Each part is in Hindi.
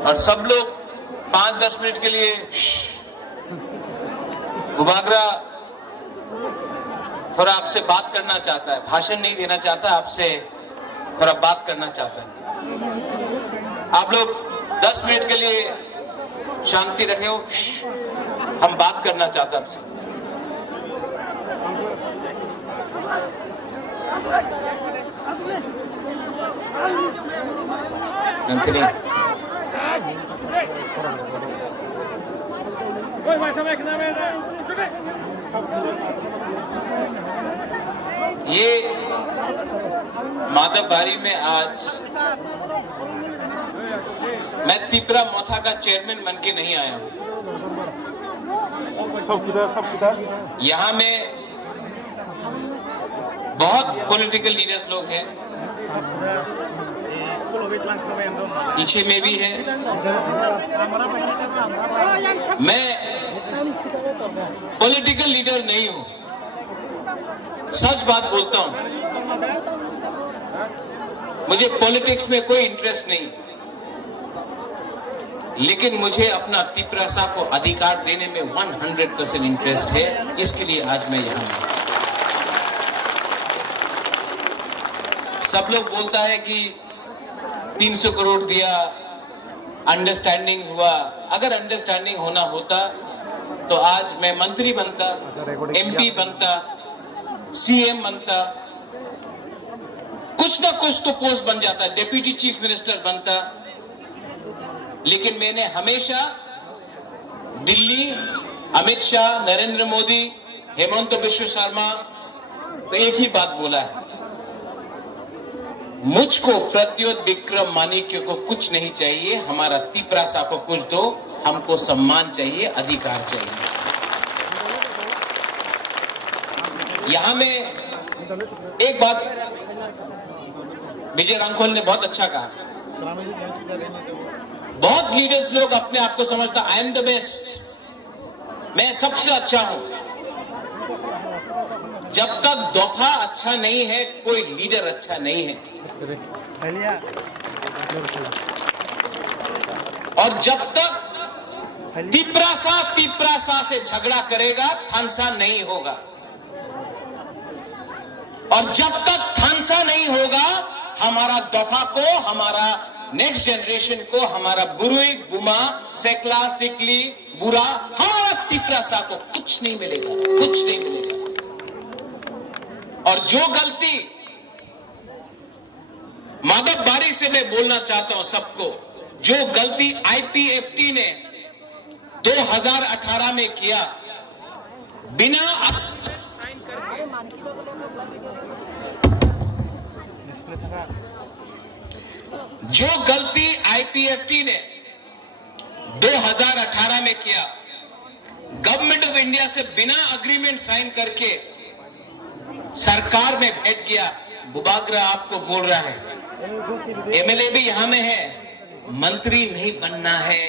और सब लोग 5-10 मिनट के लिए बुबागरा थोड़ा आपसे बात करना चाहता है, भाषण नहीं देना चाहता, आपसे थोड़ा बात करना चाहता है। आप लोग 10 मिनट के लिए शांति रखे हो, हम बात करना चाहते हैं आपसे। मंत्री ये माधवबारी में आज मैं तिपरा मोथा का चेयरमैन बन के नहीं आया हूं। यहाँ में बहुत पॉलिटिकल लीडर्स लोग हैं, पीछे में भी है। मैं पॉलिटिकल लीडर नहीं हूं, सच बात बोलता हूं। मुझे पॉलिटिक्स में कोई इंटरेस्ट नहीं, लेकिन मुझे अपना तिपरासा को अधिकार देने में 100% इंटरेस्ट है। इसके लिए आज मैं यहाँ हूं। सब लोग बोलता है कि 300 करोड़ दिया, अंडरस्टैंडिंग हुआ। अगर अंडरस्टैंडिंग होना होता तो आज मैं मंत्री बनता, एमपी बनता, सीएम बनता, कुछ ना कुछ तो पोस्ट बन जाता, डिप्टी चीफ मिनिस्टर बनता। लेकिन मैंने हमेशा दिल्ली, अमित शाह, नरेंद्र मोदी, हेमंत बिश्व शर्मा तो एक ही बात बोला है, मुझको प्रत्युत विक्रम मानिक्य को कुछ नहीं चाहिए, हमारा तिपरासा को कुछ दो, हमको सम्मान चाहिए, अधिकार चाहिए। यहां में एक बात विजय रामखोल ने बहुत अच्छा कहा। बहुत लीडर्स लोग अपने आप को समझता, आई एम द बेस्ट, मैं सबसे अच्छा हूं। जब तक दफा अच्छा नहीं है, कोई लीडर अच्छा नहीं है। और जब तक तिपरासा से झगड़ा करेगा, थानसा नहीं होगा। और जब तक थानसा नहीं होगा, हमारा दफा को, हमारा नेक्स्ट जनरेशन को, हमारा बुरुई, बुमा, सेकला, सिकली, बुरा, हमारा तिपरासा को कुछ नहीं मिलेगा, कुछ नहीं मिलेगा। और जो गलती माधवबारी से मैं बोलना चाहता हूं सबको, जो गलती आईपीएफटी ने 2018 में किया, बिना साइन करके, जो गलती आईपीएफटी ने 2018 में किया, गवर्नमेंट ऑफ इंडिया से बिना एग्रीमेंट साइन करके सरकार में बैठ गया। बुबागरा आपको बोल रहा है, एमएलए भी यहां में है, मंत्री नहीं बनना है,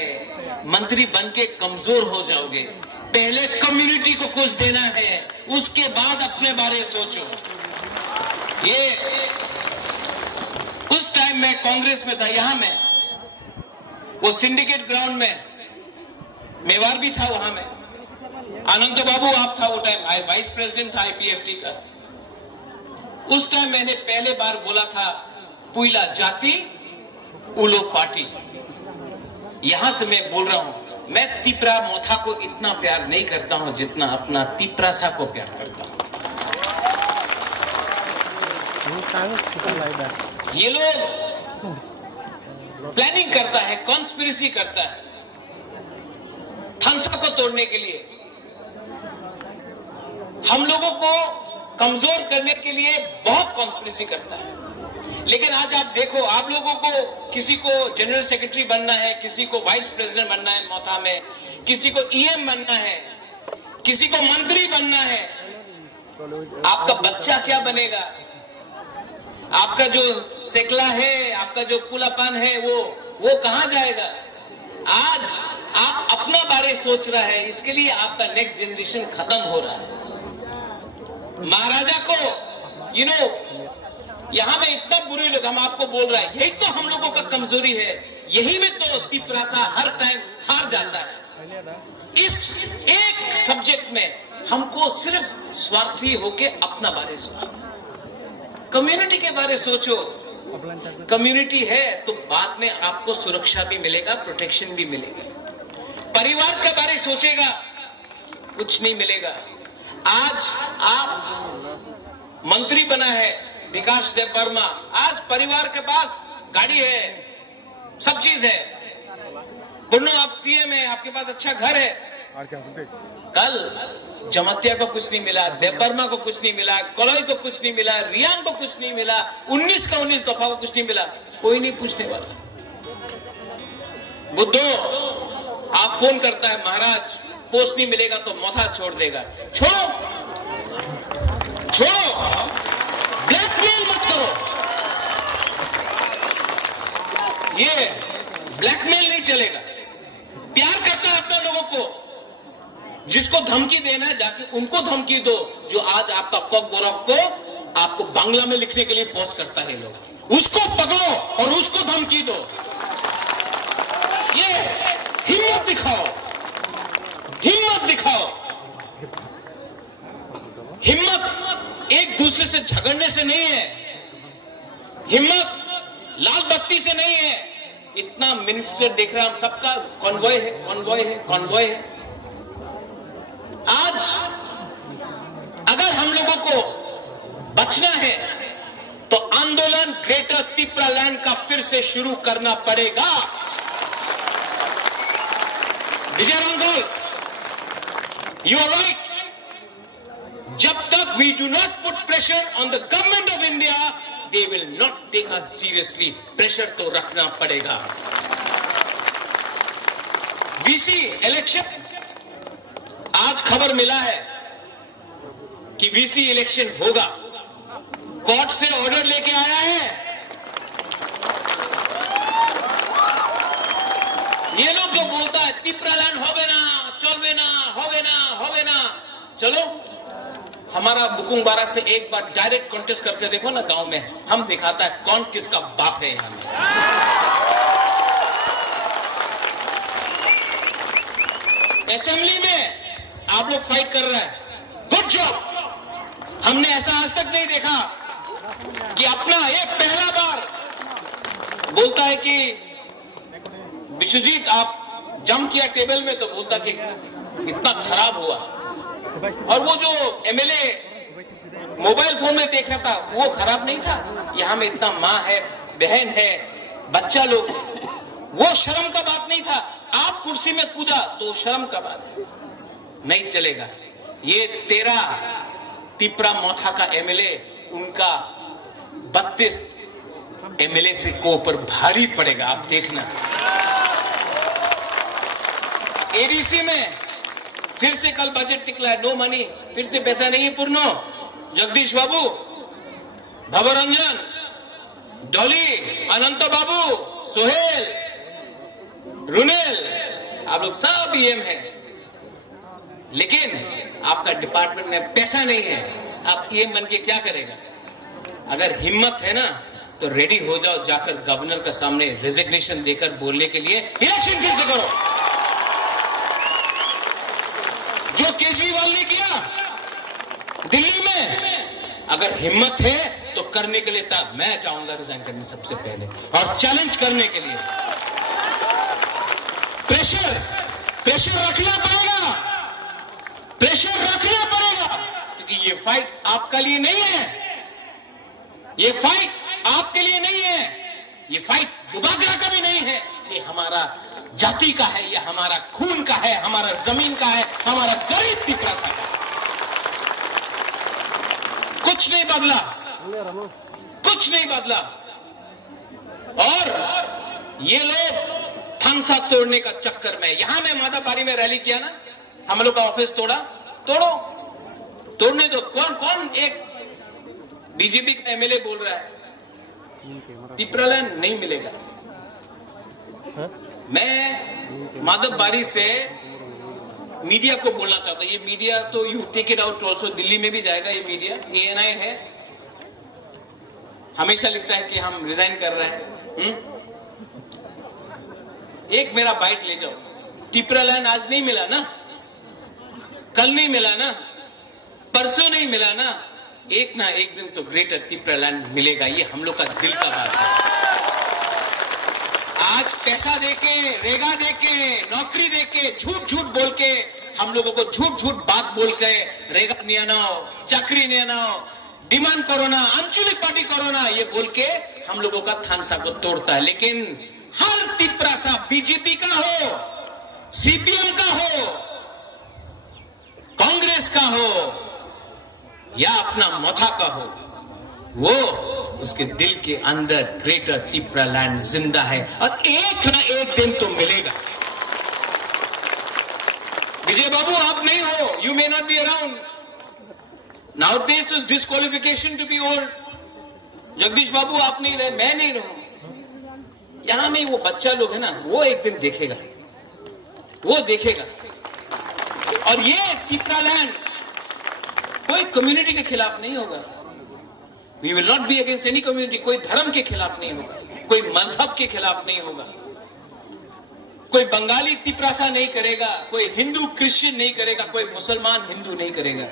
मंत्री बनके कमजोर हो जाओगे। पहले कम्युनिटी को कुछ देना है, उसके बाद अपने बारे सोचो। ये उस टाइम में कांग्रेस में था, यहां में वो सिंडिकेट ग्राउंड में मेवार भी था, वहां में आनंद बाबू आप था, वो टाइम वाइस प्रेसिडेंट था आईपीएफटी का। उस टाइम मैंने पहले बार बोला था, पुइला जाति उलो पार्टी। यहां से मैं बोल रहा हूं, मैं तिपरा मोथा को इतना प्यार नहीं करता हूं जितना अपना तिपरासा को प्यार करता हूं। ये लोग प्लानिंग करता है, कॉन्स्पिरेसी करता है थानसा को तोड़ने के लिए, हम लोगों को कमजोर करने के लिए बहुत कॉन्स्पिरेसी करता है। लेकिन आज आप देखो, आप लोगों को किसी को जनरल सेक्रेटरी बनना है, किसी को वाइस प्रेसिडेंट बनना है मोथा में, किसी को ईएम बनना है, किसी को मंत्री बनना है। आपका बच्चा क्या बनेगा? आपका जो सेकला है, आपका जो पुलापान है, वो कहां जाएगा? आज आप अपना बारे सोच रहा है, इसके लिए आपका नेक्स्ट जनरेशन खत्म हो रहा है। महाराजा को यहाँ में इतना बुरे लोग हम आपको बोल रहा है, यही तो हम लोगों का कमजोरी है, यही में तो तिपरासा हर टाइम हार जाता है। इस एक सब्जेक्ट में हमको सिर्फ स्वार्थी होके अपना बारे सोचो, कम्युनिटी के बारे सोचो। कम्युनिटी है तो बाद में आपको सुरक्षा भी मिलेगा, प्रोटेक्शन भी मिलेगा। परिवार के बारे सोचेगा, कुछ नहीं मिलेगा। आज आप मंत्री बना है विकास देव वर्मा, आज परिवार के पास गाड़ी है, सब चीज है। दोनों आप सीएम है, आपके पास अच्छा घर है। कल जमतिया को कुछ नहीं मिला, देव वर्मा को कुछ नहीं मिला, कलोई को कुछ नहीं मिला, रियान को कुछ नहीं मिला, 19 का 19 दफा को कुछ नहीं मिला, कोई नहीं पूछने वाला। बुद्धो आप फोन करता है, महाराज पोस्ट नहीं मिलेगा तो मौथा छोड़ देगा। छोड़ो छोड़ो, ब्लैकमेल मत करो। ये ब्लैकमेल नहीं चलेगा। प्यार करता है अपने लोगों को, जिसको धमकी देना है जाके उनको धमकी दो। जो आज आपका कॉक बोरक को आपको बांग्ला में लिखने के लिए फोर्स करता है लोग, उसको पकड़ो और उसको धमकी दो। ये हिम्मत दिखाओ, हिम्मत दिखाओ। हिम्मत एक दूसरे से झगड़ने से नहीं है, हिम्मत लाल बत्ती से नहीं है। इतना मिनिस्टर देख रहा हम सबका कॉन्वॉय है, कॉन्वॉय है, कॉन्वॉय है। आज अगर हम लोगों को बचना है तो आंदोलन ग्रेटर तिप्रालैंड का फिर से शुरू करना पड़ेगा। Vijay Rangol, you are right. जब तक we do not put pressure on the government of India, they will not take us seriously. Pressure तो रखना पड़ेगा। वीसी इलेक्शन, आज खबर मिला है कि वीसी इलेक्शन होगा। कोर्ट से ऑर्डर लेके आया है। ये लोग जो बोलता है तिप्रालैंड होवे ना, चलवे ना, होवे ना, होवे ना, चलो हमारा बुकुंग बारा से एक बार डायरेक्ट कॉन्टेस्ट करके देखो ना गांव में, हम दिखाता है कौन किसका बाप है। यहाँ असेंबली में आप लोग फाइट कर रहे हैं, गुड जॉब। हमने ऐसा आज तक नहीं देखा कि अपना ये पहला बार बोलता है कि विश्वजीत आप जम किया टेबल में, तो बोलता कि इतना खराब हुआ। और वो जो एमएलए मोबाइल फोन में देख रहा था वो खराब नहीं था। यहाँ में इतना माँ है, बहन है, बच्चा लोग, वो शर्म का बात नहीं था। आप कुर्सी में कूदा तो शर्म का बात है, नहीं चलेगा। ये 13 तिपरा मोथा का एमएलए, उनका 32 एमएलए से को ऊपर भारी पड़ेगा, आप देखना। एडीसी में फिर से कल बजट निकला है, नो मनी, फिर से पैसा नहीं है। पूर्णो, जगदीश बाबू, भवरंजन, डॉली, अनंत बाबू, सोहेल, रुनेल, आप लोग सब ईएम हैं, लेकिन आपका डिपार्टमेंट में पैसा नहीं है। आप ईएम बन के क्या करेगा? अगर हिम्मत है ना तो रेडी हो जाओ, जाकर गवर्नर के सामने रेजिग्नेशन देकर बोलने के लिए इलेक्शन फिर से करो, जो केजरीवाल ने किया दिल्ली में। अगर हिम्मत है तो करने के लिए तब मैं जाऊंगा रिजाइन करने सबसे पहले, और चैलेंज करने के लिए। प्रेशर रखना पड़ेगा, प्रेशर रखना पड़ेगा, क्योंकि ये फाइट आपका लिए नहीं है, ये फाइट आपके लिए नहीं है, ये फाइट दुबाग्रा का भी नहीं है। ये हमारा जाति का है, ये हमारा खून का है, हमारा जमीन का है, हमारा गरीब तिपरासा का। कुछ नहीं बदला, कुछ नहीं बदला। और ये लोग थमसा तोड़ने का चक्कर में, यहां में मादाबारी में रैली किया ना, हम लोग का ऑफिस तोड़ा, तोड़ो, तोड़ने दो। कौन एक बीजेपी का एमएलए बोल रहा है तिपरालैंड नहीं मिलेगा। मैं माधवबारी से मीडिया को बोलना चाहता हूं, ये मीडिया तो you take it out also, Delhi में भी जाएगा ये मीडिया, एएनआई है। हमेशा लिखता है कि हम रिजाइन कर रहे हैं। एक मेरा बाइट ले जाओ। तिपरालैंड आज नहीं मिला ना, कल नहीं मिला ना, परसों नहीं मिला ना, एक ना एक दिन तो ग्रेटर तिपरालैंड मिलेगा। ये हम लोग का दिल का बात है। आज पैसा देके, रेगा देके, नौकरी देके, झूठ झूठ बोल के हम लोगों को झूठ झूठ बात बोल के रेगा नहीं आनाओ, चक्री नहीं आनाओ, डिमांड कोरोना, आंचलिक पार्टी कोरोना, ये बोल के हम लोगों का थानसा को तोड़ता है। लेकिन हर तिपरासा बीजेपी का हो, सीपीएम का हो, कांग्रेस का हो या अपना मोथा का हो, वो उसके दिल के अंदर ग्रेटर तिपरालैंड जिंदा है और एक ना एक दिन तो मिलेगा। विजय बाबू आप नहीं हो, you may not be around nowadays, is disqualification to be old. Jagdish बाबू आप नहीं रहे, मैं नहीं रहूं, यहां में वो बच्चा लोग है ना, वो एक दिन देखेगा, वो देखेगा। और ये तिपरालैंड कोई कम्युनिटी के खिलाफ नहीं होगा। We will not be against any community. कोई धर्म के खिलाफ नहीं होगा, कोई मजहब के खिलाफ नहीं होगा, कोई बंगाली तिपरासा नहीं करेगा, कोई हिंदू क्रिश्चियन नहीं करेगा, कोई मुसलमान हिंदू नहीं करेगा।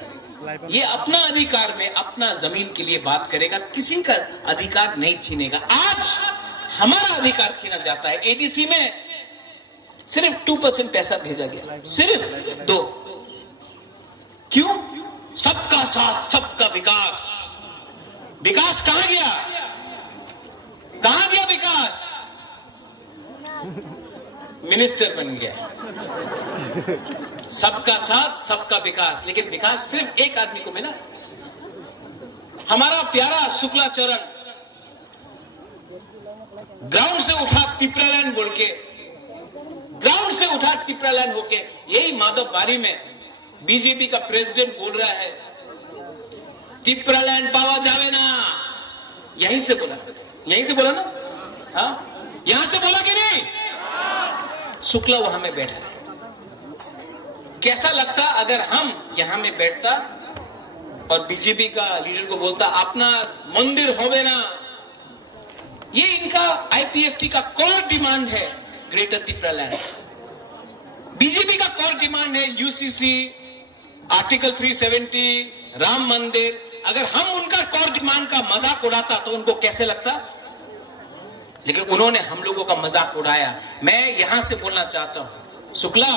ये अपना अधिकार में अपना जमीन के लिए बात करेगा, किसी का अधिकार नहीं छीनेगा। आज हमारा अधिकार छीना जाता है। एडीसी में सिर्फ 2% पैसा भेजा गया, सिर्फ 2। क्यों? सबका साथ, सबका विकास। विकास कहां गया? कहां गया विकास? मिनिस्टर बन गया। सबका साथ, सबका विकास, लेकिन विकास सिर्फ एक आदमी को मिला। हमारा प्यारा शुक्ला चरण ग्राउंड से उठा तिपरालैंड बोल के, ग्राउंड से उठा तिपरालैंड होके, यही माधव बारी में बीजेपी का प्रेसिडेंट बोल रहा है तिपरालैंड पावा जावे ना। यहीं से बोला, यहीं से बोला ना, हाँ यहां से बोला कि नहीं? शुक्ला वहां में बैठा है। कैसा लगता अगर हम यहां में बैठता और बीजेपी का लीडर को बोलता अपना मंदिर होवे ना। ये इनका आईपीएफटी का कोर डिमांड है, ग्रेटर तिपरालैंड। बीजेपी का कोर डिमांड है यूसीसी, आर्टिकल 370, राम मंदिर। अगर हम उनका कोर डिमांड का मजाक उड़ाता तो उनको कैसे लगता? लेकिन उन्होंने हम लोगों का मजाक उड़ाया। मैं यहां से बोलना चाहता हूं, शुक्ला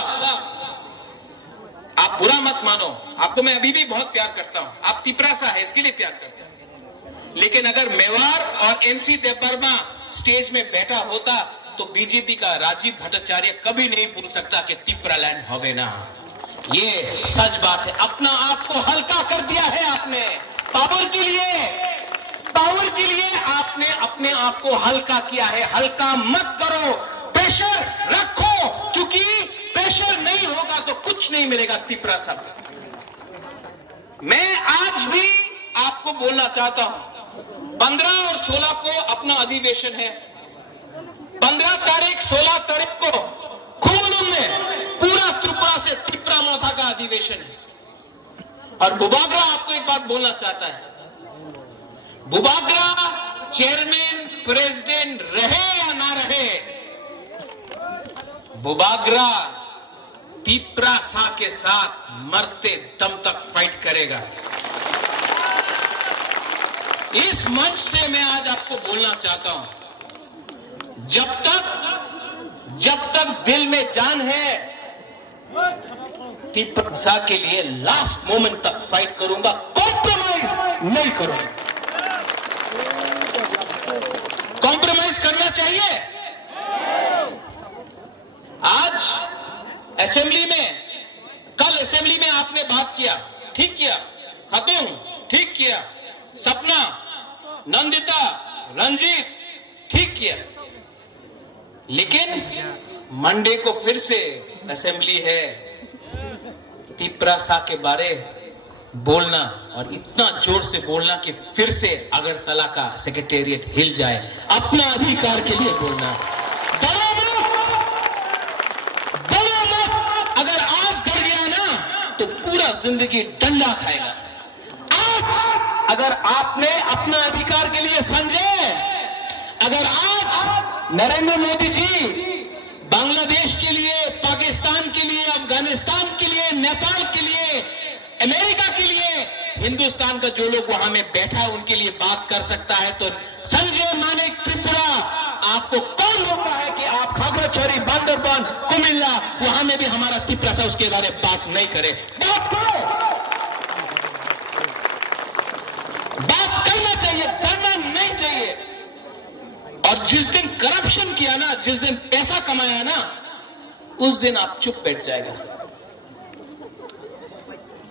आप बुरा मत मानो, आपको मैं अभी भी बहुत प्यार करता हूं, आप तिपरासा है इसके लिए प्यार करता हूं। लेकिन अगर मेवाड़ और एमसी देववर्मा स्टेज में बैठा होता तो बीजेपी का राजीव भट्टाचार्य कभी नहीं बोल सकता कि तिपरालैंड होवे ना। ये सच बात है। अपना आप को हल्का कर दिया है आपने, पावर के लिए, पावर के लिए आपने अपने आप को हल्का किया है। हल्का मत करो, प्रेशर रखो, क्योंकि प्रेशर नहीं होगा तो कुछ नहीं मिलेगा तिपरासा। मैं आज भी आपको बोलना चाहता हूं, 15 और 16 को अपना अधिवेशन है। 15 तारीख 16 तारीख को खुमलुंग में पूरा त्रिपुरा से तिपरा मोथा का अधिवेशन है। और बुबागरा आपको एक बात बोलना चाहता है, बुबागरा चेयरमैन प्रेसिडेंट रहे या ना रहे, बुबागरा तिपरासा के साथ मरते दम तक फाइट करेगा। इस मंच से मैं आज आपको बोलना चाहता हूं, जब तक दिल में जान है तिपरासा के लिए लास्ट मोमेंट तक फाइट करूंगा, कॉम्प्रोमाइज नहीं करूंगा। कॉम्प्रोमाइज करना चाहिए? आज असेंबली में, कल असेंबली में आपने बात किया, ठीक किया, खत्म, ठीक किया, सपना, नंदिता, रंजीत, ठीक किया। लेकिन मंडे को फिर से असेंबली है, तिपरासा के बारे बोलना और इतना जोर से बोलना कि फिर से अगरतला का सेक्रेटेरिएट हिल जाए, अपना अधिकार के लिए बोलना। डरो मत, अगर आज डर गया ना तो पूरा जिंदगी डंडा खाएगा। अगर आपने अपना अधिकार के लिए समझे, अगर आज नरेंद्र मोदी जी बांग्लादेश के लिए, पाकिस्तान के लिए, अफगानिस्तान के लिए, नेपाल के लिए, अमेरिका के लिए, हिंदुस्तान का जो लोग वहां में बैठा है उनके लिए बात कर सकता है, तो संजय मानिक त्रिपुरा, आपको कौन रोकता है कि आप खागड़ाछड़ी, बांदरबान, कुमिल्ला, वहां में भी हमारा त्रिपुरा उसके बारे में बात नहीं करे? बात करो, बात करना चाहिए, डरना नहीं चाहिए। और जिस दिन करप्शन किया ना, जिस दिन पैसा कमाया ना, उस दिन आप चुप बैठ जाएगा।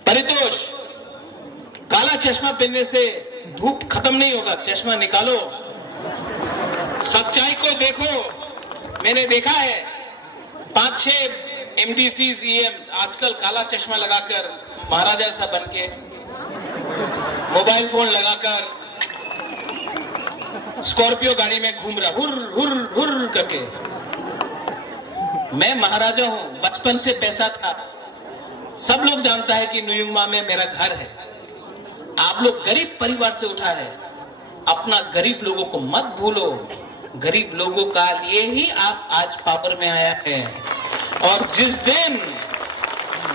परितोष, काला चश्मा पहनने से धूप खत्म नहीं होगा, चश्मा निकालो, सच्चाई को देखो। मैंने देखा है 5-6 MDCs, EMs आजकल काला चश्मा लगाकर, महाराजा सा बनके, मोबाइल फोन लगाकर स्कॉर्पियो गाड़ी में घूम रहा, हुर हुर हुर करके। मैं महाराजा हूं, बचपन से पैसा था, सब लोग जानता है कि न्यूयुमा में मेरा घर है। आप लोग गरीब परिवार से उठा है, अपना गरीब लोगों को मत भूलो। गरीब लोगों का लिए ही आप आज पावर में आया है। और जिस दिन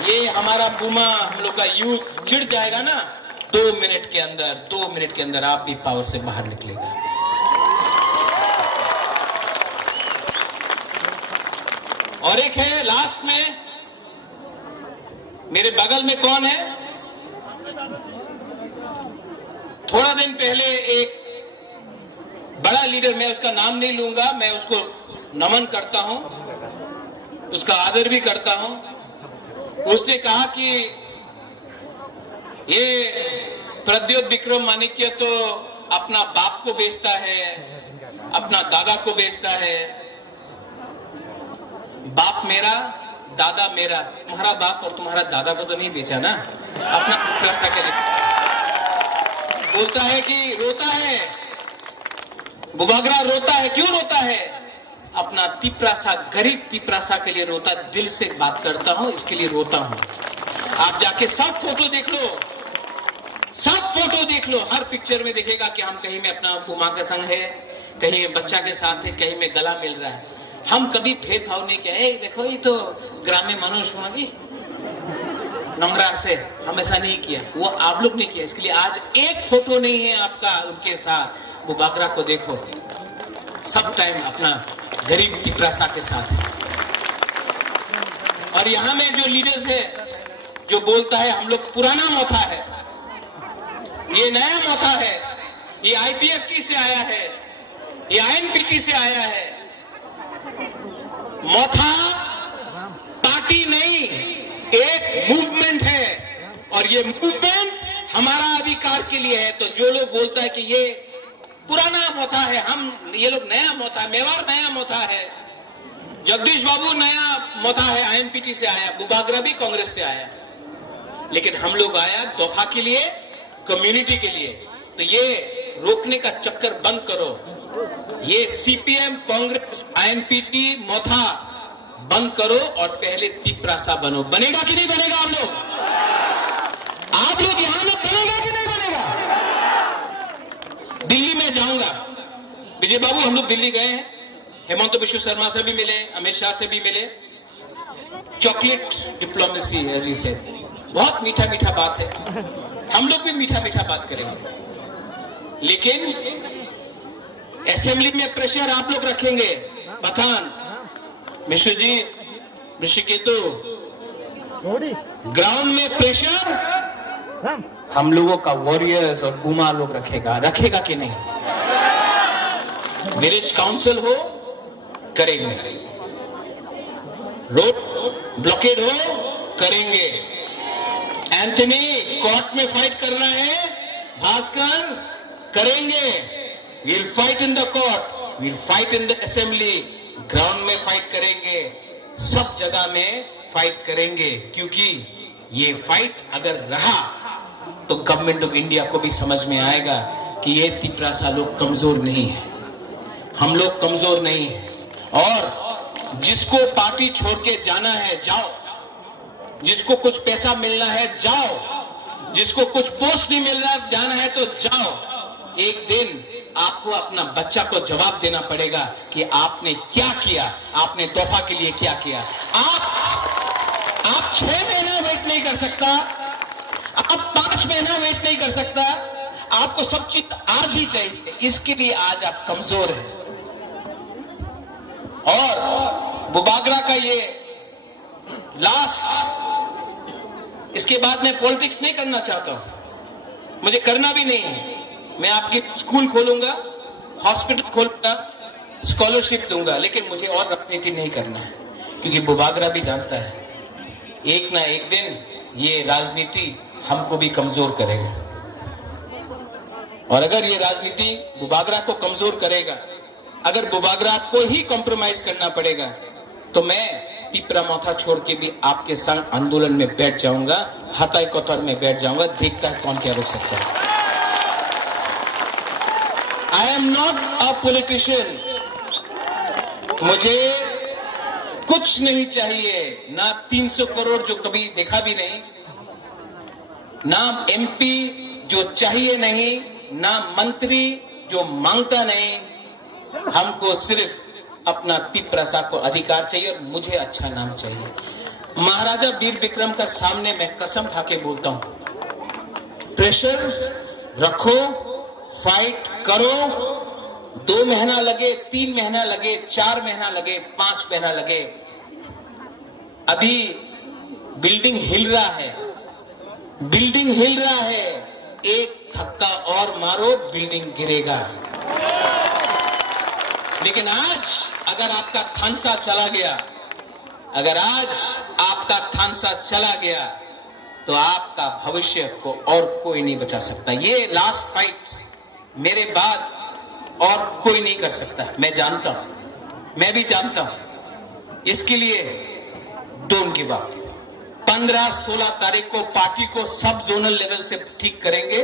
ये हमारा बुमा, हम लोग का यूथ चिढ़ जाएगा ना, 2 मिनट के अंदर आप भी पावर से बाहर निकलेगा। और एक है लास्ट में, मेरे बगल में कौन है? थोड़ा दिन पहले एक बड़ा लीडर, मैं उसका नाम नहीं लूंगा, मैं उसको नमन करता हूं, उसका आदर भी करता हूं। उसने कहा कि ये प्रद्योत विक्रम माणिक्य तो अपना बाप को बेचता है, अपना दादा को बेचता है। बाप मेरा, दादा मेरा, तुम्हारा बाप और तुम्हारा दादा को तो नहीं बेचा ना, अपना रास्ता के लिए। बोलता है कि रोता है, बुबागरा रोता है, क्यों रोता है? अपना तिपरासा, गरीब तिपरासा के लिए रोता। दिल से बात करता हूं, इसके लिए रोता हूं। आप जाके सब फोटो देख लो, सब फोटो देख लो, हर पिक्चर में देखेगा कि हम कहीं में अपना बुमा के संग है, कहीं में बच्चा के साथ है, कहीं में गला मिल रहा है। हम कभी भेदभाव नहीं किया, देखो ये तो ग्रामीण मनुष्य होगी नंगरा से, हम ऐसा नहीं किया, वो आप लोग ने किया। इसके लिए आज एक फोटो नहीं है आपका उनके साथ। वो बागरा को देखो, सब टाइम अपना गरीब तिपरासा के साथ है। और यहां में जो लीडर्स है, जो बोलता है हम लोग पुराना मोथा है, ये नया मोथा है, ये IPFT से आया है, ये INPT से आया है। मोथा पार्टी नहीं, एक मूवमेंट है, और ये मूवमेंट हमारा अधिकार के लिए है। तो जो लोग बोलता है कि ये पुराना मोथा है, हम ये लोग नया मोथा, मेवाड़ नया मोथा है, जगदीश बाबू नया मोथा है, INPT से आया, बुबागरा भी कांग्रेस से आया, लेकिन हम लोग आया दोफा के लिए, कम्युनिटी के लिए। तो ये रोकने का चक्कर बंद करो, ये CPM, कांग्रेस, INPT मोथा बंद करो और पहले तिपरासा बनो। बनेगा कि नहीं बनेगा? आप लोग यहां में बनेगा कि नहीं बनेगा? दिल्ली में जाऊंगा, विजय बाबू, हम लोग दिल्ली गए हैं, हेमंत बिश्व शर्मा से भी मिले, अमित शाह से भी मिले। चॉकलेट डिप्लोमेसी ऐसी से बहुत मीठा मीठा बात है, हम लोग भी मीठा मीठा बात करेंगे, लेकिन असेंबली में प्रेशर आप लोग रखेंगे। पठान, विश्वजीत, ऋषिकेतु, ग्राउंड में प्रेशर हम लोगों का वॉरियर्स और बुमा लोग रखेगा कि नहीं? विलेज काउंसिल हो, करेंगे, रोड ब्लॉकेड हो, करेंगे। एंथनी, कोर्ट में फाइट करना है, भास्कर, करेंगे। We'll fight in the court, we'll fight in the assembly, ground में फाइट करेंगे, सब जगह में फाइट करेंगे, क्योंकि ये फाइट अगर रहा तो गवर्नमेंट ऑफ इंडिया को भी समझ में आएगा कि ये तिपरासा लोग कमजोर नहीं है, हम लोग कमजोर नहीं है। और जिसको पार्टी छोड़ के जाना है जाओ, जिसको कुछ पैसा मिलना है जाओ, जिसको कुछ पोस्ट नहीं मिल रहा, जाना है तो जाओ। एक दिन आपको अपना बच्चा को जवाब देना पड़ेगा कि आपने क्या किया, आपने तोहफा के लिए क्या किया। आप 6 महीना वेट नहीं कर सकता, आप 5 महीना वेट नहीं कर सकता, आपको सब चीज आज ही चाहिए। इसके लिए आज आप कमजोर हैं। और बुबागरा का ये लास्ट, इसके बाद मैं पॉलिटिक्स नहीं करना चाहता हूं, मुझे करना भी नहीं है। मैं आपकी स्कूल खोलूंगा, हॉस्पिटल खोलूंगा, स्कॉलरशिप दूंगा, लेकिन मुझे और राजनीति नहीं करना है, क्योंकि बुबागरा भी जानता है एक ना एक दिन ये राजनीति हमको भी कमजोर करेगा। और अगर ये राजनीति बुबागरा को कमजोर करेगा, अगर बुबागरा को ही कॉम्प्रोमाइज करना पड़ेगा, तो मैं पिपरा मोथा छोड़ के भी आपके संग आंदोलन में बैठ जाऊंगा, हताई कोतर में बैठ जाऊंगा। देखता है कौन क्या रोक सकता है। I am not a politician. मुझे कुछ नहीं चाहिए, ना 300 करोड़ जो कभी देखा भी नहीं, ना एमपी जो चाहिए नहीं, ना मंत्री जो मांगता नहीं। हमको सिर्फ अपना पिपरासा को अधिकार चाहिए और मुझे अच्छा नाम चाहिए। महाराजा वीर विक्रम का सामने मैं कसम खा के बोलता हूं, प्रेशर रखो, फाइट करो, 2 महीना लगे, 3 महीना लगे, 4 महीना लगे, 5 महीना लगे। अभी बिल्डिंग हिल रहा है, बिल्डिंग हिल रहा है, एक धक्का और मारो, बिल्डिंग गिरेगा। लेकिन आज अगर आपका थानसा चला गया, अगर आज आपका थानसा चला गया, तो आपका भविष्य को और कोई नहीं बचा सकता। ये लास्ट फाइट मेरे बाद और कोई नहीं कर सकता। मैं जानता हूं, मैं भी जानता हूं। इसके लिए डोंट गिव अप। 15-16 तारीख को पार्टी को सब जोनल लेवल से ठीक करेंगे,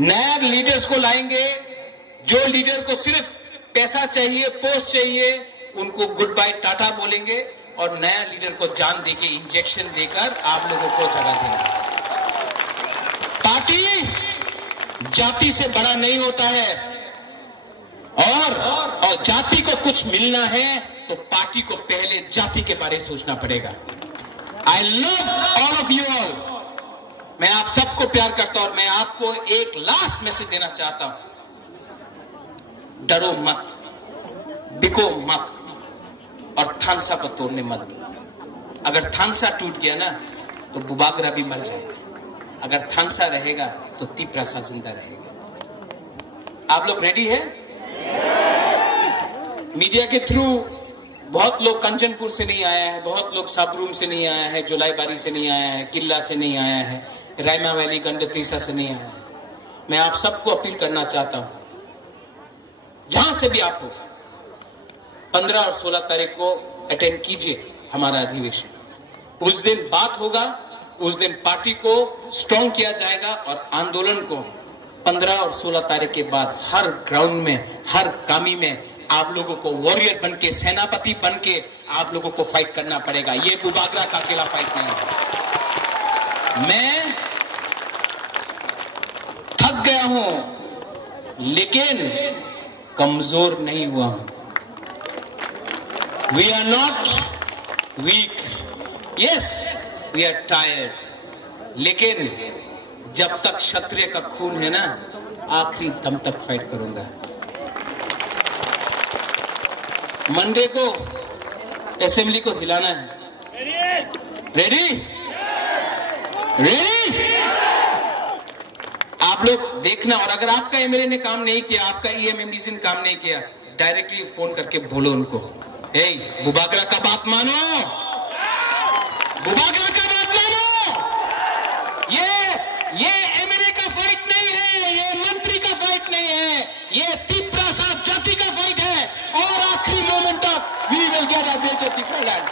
नए लीडर्स को लाएंगे। जो लीडर को सिर्फ पैसा चाहिए, पोस्ट चाहिए, उनको गुड बाय टाटा बोलेंगे, और नया लीडर को जान देके इंजेक्शन देकर आप लोगों को जगा देंगे। पार्टी जाति से बड़ा नहीं होता है, और जाति को कुछ मिलना है तो पार्टी को पहले जाति के बारे में सोचना पड़ेगा। I love all of you all. मैं आप सबको प्यार करता हूं, और मैं आपको एक लास्ट मैसेज देना चाहता हूं, डरो मत, बिको मत, और थानसा को तोड़ने मत दो। अगर थानसा टूट गया ना तो बुबागरा भी मर जाएगा, अगर थानसा रहेगा तो तिपरासा जिंदा रहेगा। आप लोग रेडी हैं? मीडिया के थ्रू बहुत लोग कंचनपुर से नहीं आया है, बहुत लोग साबरूम से नहीं आया है, जुलाईबारी से नहीं आया है, किला से नहीं आया है, रायमा वैली गंडतीसा से नहीं आया है। मैं आप सबको अपील करना चाहता हूं, जहां से भी आप हो, 15 और 16 तारीख को अटेंड कीजिए हमारा अधिवेशन। उस दिन बात होगा, उस दिन पार्टी को स्ट्रॉन्ग किया जाएगा, और आंदोलन को 15 और 16 तारीख के बाद हर ग्राउंड में, हर कामी में आप लोगों को वॉरियर बनके, सेनापति बनके आप लोगों को फाइट करना पड़ेगा। ये बुबागरा का अकेला फाइट नहीं है। मैं थक गया हूं, लेकिन कमजोर नहीं हुआ हूं। We are not weak. Yes, we are tired. लेकिन जब तक क्षत्रिय का खून है ना, आखिरी दम तक फाइट करूंगा। मंडे को असेंबली को हिलाना है। रेडी? रेडी? आप लोग देखना, और अगर आपका एमएलए ने काम नहीं किया, आपका ईएमएमडीसी ने काम नहीं किया, डायरेक्टली फोन करके बोलो उनको, ए बुबागरा का बात मानो, बुबागरा का बात मानो। ये एमएलए का फाइट नहीं है, ये मंत्री का फाइट नहीं है, ये तिपरासा जाति का फाइट है, और आखिरी मोमेंट तक we will get a better Tipraland.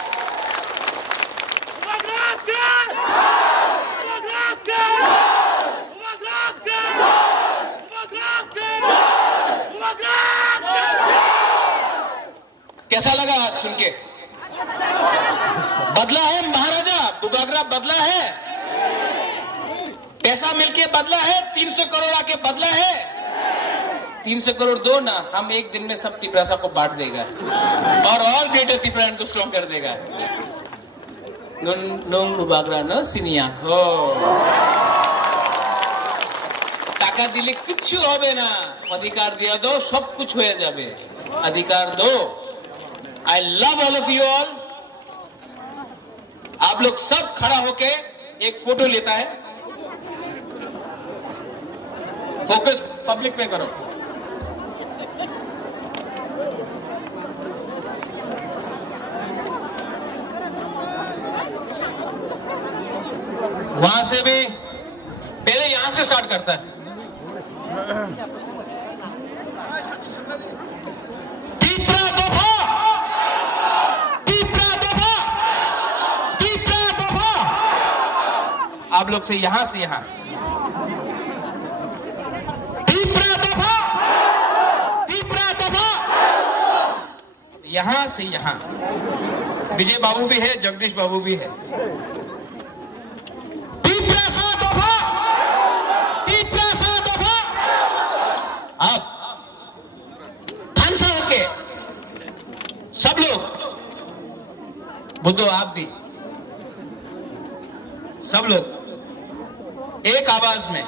कैसा लगा आज सुन के? बदला है महाराजा, बुबागरा बदला है। पैसा मिलके बदला है, 300 करोड़ आके बदला है। 300 करोड़ दो ना, हम एक दिन में सब तिपरासा को बांट देगा और ग्रेटर तिपरान को स्ट्रॉन्ग कर देगा। नोंग बागरा न सिनिया हो টাকা দিলে কিচ্ছু হবে না, अधिकार दिया दो सब कुछ हो जाए। अधिकार दो। I love all of you all. आप लोग सब खड़ा होके एक फोटो लेता है। फोकस पब्लिक पे करो। वहां से भी पहले यहां से स्टार्ट करता है। आप लोग से यहां यहां से यहां। विजय बाबू भी है, जगदीश बाबू भी है। आप थानसा होके सब लोग, बुद्धो आप भी, सब लोग एक आवाज में